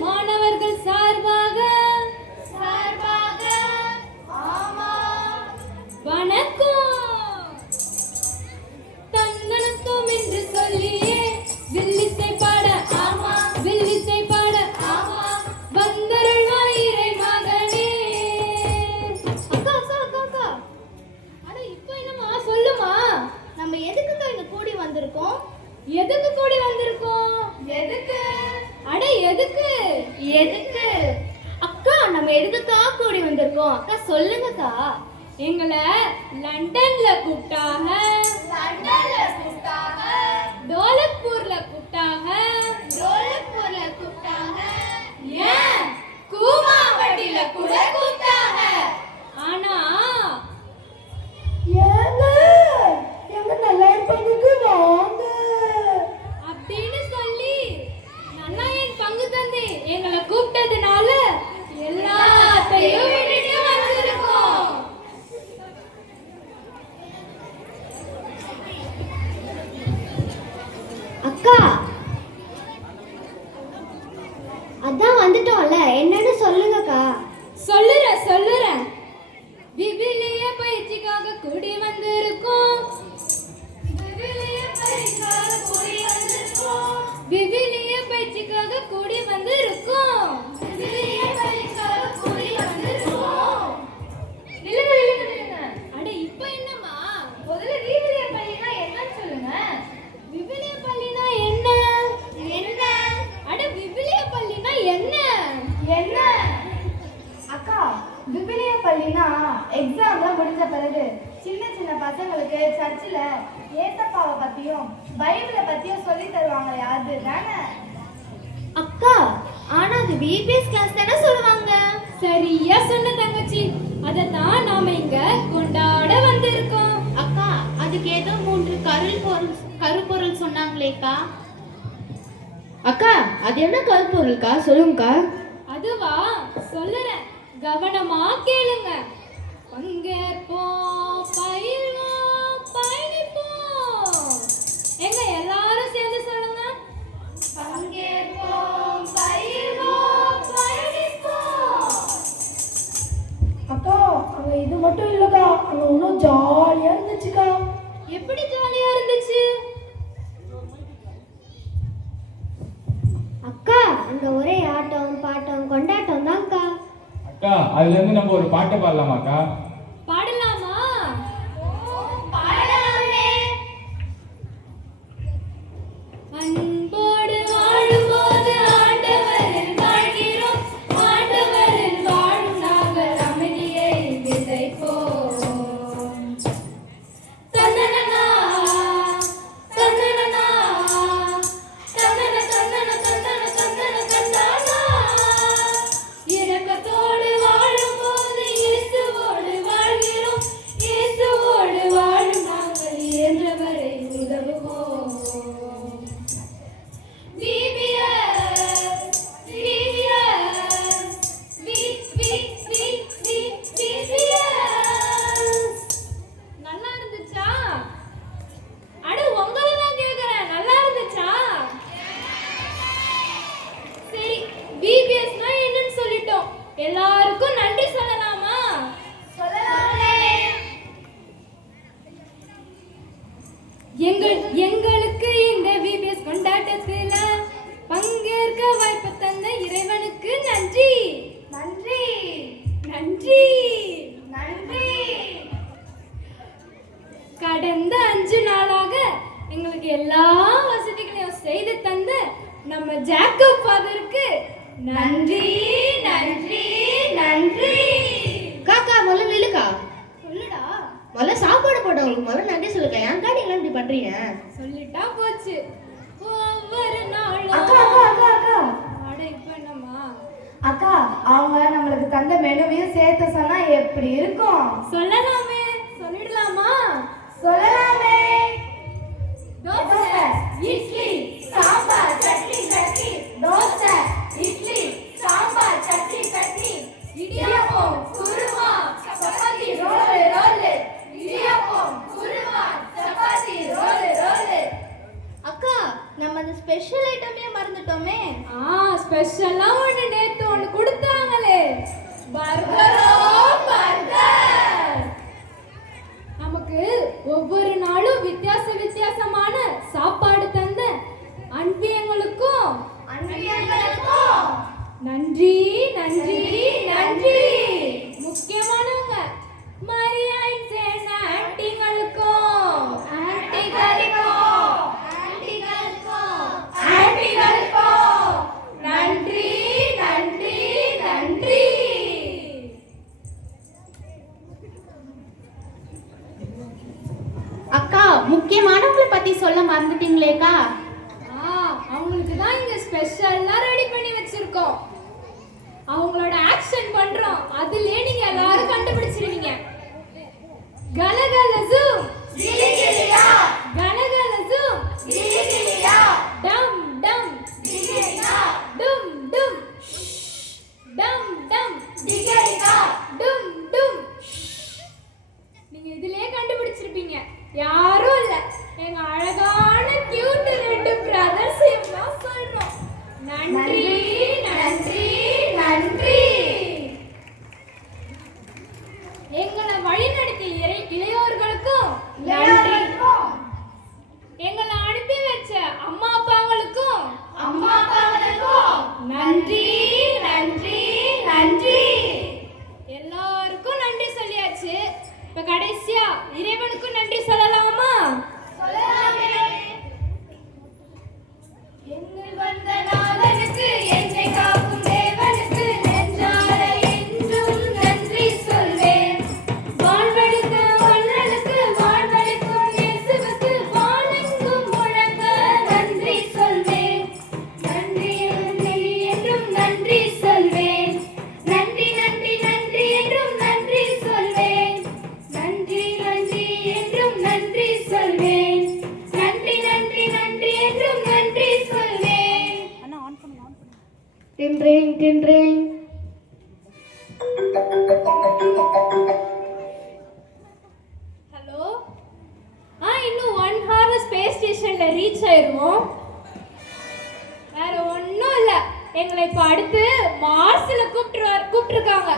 மாணவர்கள் சார்பாக வணக்கம். தன்னணக்கம் என்று சொல்லியே வில்லிசை பாட வில்லிசை பாட வந்தருள்வாய் இறை மகனே. அக்கா அக்கா அக்கா அக்கா, அட இப்போ என்னமா சொல்லுமா? நம்ம எதுக்குக்கா இங்க கூடி வந்திருக்கோம்? எதுக்கு கூடி வந்திருக்கோம்? எதுக்கு? அட எதுக்கு எதுக்கு அக்கா நம்ம எதுக்குக்கா கூடி வந்திருக்கோம்? அக்கா சொல்லுங்கக்கா. எங்களை லண்டன்ல கூப்பிட்டாங்க, டோலக்பூர்ல கூப்பிட்டாங்க, ஏன் கூமாவட்டில கூட கூப்பிட்டாங்க. ஆனா அப்படின்னு சொல்லி நன்னாயன் பங்கு தந்து எங்களை கூப்பிட்டதுனால எல்லாத்தையும் விட்டுட்டு வந்திருக்கோம். அக்கா அதான் வந்துட்டோம்ல, என்னன்னு சொல்லுங்கக்கா. சொல்லுறேன். விவிலிய பயிற்சிக்காக கூடி வந்திருக்கோம். விவிலிய பயிற்சிக்காக கூடி வந்திருக்கோம். நில்லுங்க. அட இப்போ என்னம்மா? முதல்ல விவிலிய பள்ளினா என்னன்னு சொல்லுங்க. விவிலிய பள்ளினா என்ன? அட விவிலிய பள்ளினா என்ன? அக்கா விவிலிய பள்ளினா எக்ஸாம்லாம் முடிஞ்ச பிறகு சின்ன சின்ன பசங்களுக்கு சர்ச்சில் ஏசப்பாவை பத்தியும் பைபிளை பத்தியும் சொல்லி தருவாங்க. அது தானே அக்கா? ஆனா அது பிபிஎஸ் கிளாஸ் தானே சொல்லுவாங்க. சரியா சொன்ன தங்கச்சி, அதைத்தான் நாம இங்க கொண்டாட வந்திருக்கோம். அக்கா அதுக்கு ஏதோ 3 கருப்பொருள் சொன்னாங்களேக்கா. அக்கா அது என்ன கருப்பொருள்க்கா? சொல்லுங்கக்கா. அதுவா சொல்லுறேன், கவனமா கேளுங்க. பங்கேற்போம், பயில்வோம், பயணிப்போம். எங்க எல்லாரும் சேர்ந்து சொல்லுங்க. பங்கேற்போம், பயில்வோம், பயணிப்போம். அக்கா அங்க இது மட்டும் இல்லக்கா, அங்க இன்னும் ஜாலியா இருந்துச்சுக்கா. எப்படி ஜாலியா இருந்துச்சு? அக்கா அங்க ஒரே ஆட்டம் பாட்டம் கொண்டாட்டம் தான்க்கா. அக்கா அதுல இருந்து நம்ம ஒரு பாட்டை பாடலாமாக்கா? பாடலாமா? பாடலாமே. அன்போடு வாழும்போது ஆண்டவரில் வாழ்கிறோம், ஆண்டவரில் வாழும் நாங்கள் அமைதியை விதைப்போம். தன்னனனா தன்னனனா தன்னன தன்னன தன்னன தன்னன தன்னனா. இரக்கத்தோடு வாழும்போது இயேசுவோடு வாழ்கிறோம், இயேசுவோடு வாழும் நாங்கள் இயன்றவரை உதவுவோம். நல்லா இருந்துச்சா? அட உங்களை தான் கேக்குறேன், நல்லா இருந்துச்சா? சரி, பிபிஎஸ்னா என்னன்னு சொல்லிட்டோம், எல்லாருக்கும் நன்றி சொல்லலாமா? எங்களுக்கு இந்த விபிஎஸ் கொண்டாட்டத்துல பங்கேற்க வாய்ப்பு தந்த இறைவனுக்கு நன்றி. கடந்த 5 நாளாக எங்களுக்கு எல்லா வசதிகளையும் செய்து தந்த நம்ம ஜாக்கப் ஃபாதருக்கு நன்றி. காக்கா முதல்ல நில்லுக்கா. சொல்லுடா. முதல்ல சாப்பாடு போட்டவங்களுக்கு முதல்ல நன்றி சொல்லுக்கா. ஏன்க்கா நீங்க இப்படி பண்றீங்க? சொல்லிட்டா போச்சு. ஒவ்வொரு நாளும் அக்கா அக்கா அக்கா அக்கா அட இப்போ என்னம்மா? எப்படி இருக்கும்? சொல்லலாமே, சொல்லிடலாமா? சொல்லலாமே. Dosa, idli, sambar chutney chutney, dosa idli sambar chutney chutney, idiyappam kurma chapati roll roll, idiyappam kurma chapati roll roll. அக்கா, நம்ம அந்த ஸ்பெஷல் ஐட்டமே மறந்துட்டோமே. ஸ்பெஷலா ஒண்ணு நேத்து ஒண்ணு கொடுத்தாங்களே, பர்கரோ பர்கர். நமக்கு ஒவ்வொரு நாளும் வித்தியாசமான சாப்பாடு தந்த அன்பியங்களுக்கும் நன்றி நன்றி நன்றி. முக்கியமானவங்க மரியாயின் சேர்ந்த ஆன்ட்டிங்களுக்கும் நன்றி நன்றி நன்றி. அக்கா, முக்கியமானவங்களை பத்தி சொல்ல மறந்துட்டீங்களேக்கா? அவங்களுக்கு தான் இங்க ஸ்பெஷலா ரெடி பண்ணி வச்சிருக்கோம். அவங்களோட ஆக்ஷன் பண்றோம், அதுலயே நீங்க எல்லாரும் கண்டுபிடிச்சிருவீங்க. கலகலசு கிலிகிலியா, கலகலசு கிலிகிலியா, டம் டம் கிலிகிலியா, டும் டும் டம் டம் கிலிகிலியா, டும் டும். நீங்க இதுலயே கண்டுபிடிச்சிருப்பீங்க. யாரும் இல்ல, எங்க அழகான கியூட் ரெண்டு பிரதர்ஸ் தான் சொல்றோம். நன்றி நன்றி நன்றி. எங்களை வழிநடத்திய இளையோர்களுக்கும் நன்றி. எங்களை அனுப்பி வச்ச அம்மா அப்பாங்களுக்கும் நன்றி நன்றி நன்றி. எல்லாருக்கும் நன்றி சொல்லியாச்சு. இப்ப கடைசியா இறைவனுக்கும் நன்றி சொல்லலாமா? சொல்லலாமே. என்னில் வந்த நாதனுக்கு, என்னை காக்கும் தேவனுக்கு நெஞ்சார என்றும் நன்றி சொல்வேன். வாழ்வழித்த வள்ளலுக்கு, வாழ்வழிக்கும் இயேசுவுக்கு வானெங்கும் முழங்க நன்றி சொல்வேன். நன்றி நன்றி என்றும் நன்றி சொல்வேன். நன்றி நன்றி நன்றி என்றும் நன்றி சொல்வேன். நன்றி நன்றி என்றும் நன்றி சொல்வேன். நன்றி நன்றி நன்றி என்றும் நன்றி சொல்வேன். டின்ட்ரிங் டின்ட்ரிங். ஹலோ. இன்னும் 1 ஹவர்ல ஸ்பேஸ் ஸ்டேஷன்ல ரீச் ஆயிருவோம். வேற ஒண்ணும் இல்ல, எங்களை இப்ப அடுத்து மார்ஸ்ல கூப்பிட்டுருக்காங்க.